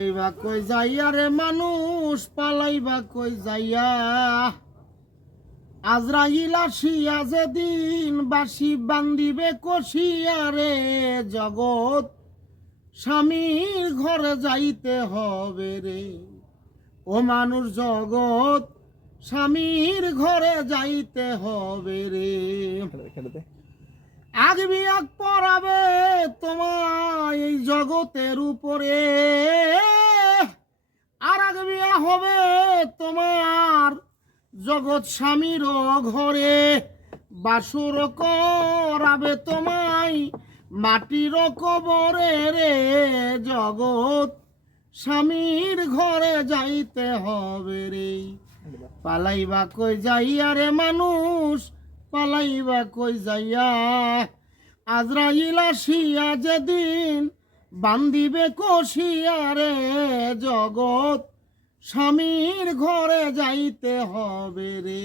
পালাইবা কই যাইয়া রে মানুষ পালাইবা কই যাইয়া? আজরাইল আসিয়া যেদিন বাসি বান্দিবে কষিয়া রে জগৎ স্বামীর ঘরে যাইতে হবে রে। ও মানুষ জগৎ স্বামীর ঘরে যাইতে হবে রে। আগবি আগ পড়াবে তোমার এই জগতের উপরে। আগবিয়া হবে তোমার জগৎ স্বামীর ঘরে। বাসুর করাবে তোমায় মাটির কবরে রে জগৎ স্বামীর ঘরে যাইতে হবে রে। পালাইবা কই যাইয়া রে মানুষ, পালাইবা কই যাইয়া। আজরাইল আসিয়া যেদিন বান্দিবে কষিয়া রে জগৎ স্বামীর ঘরে যাইতে হবে রে।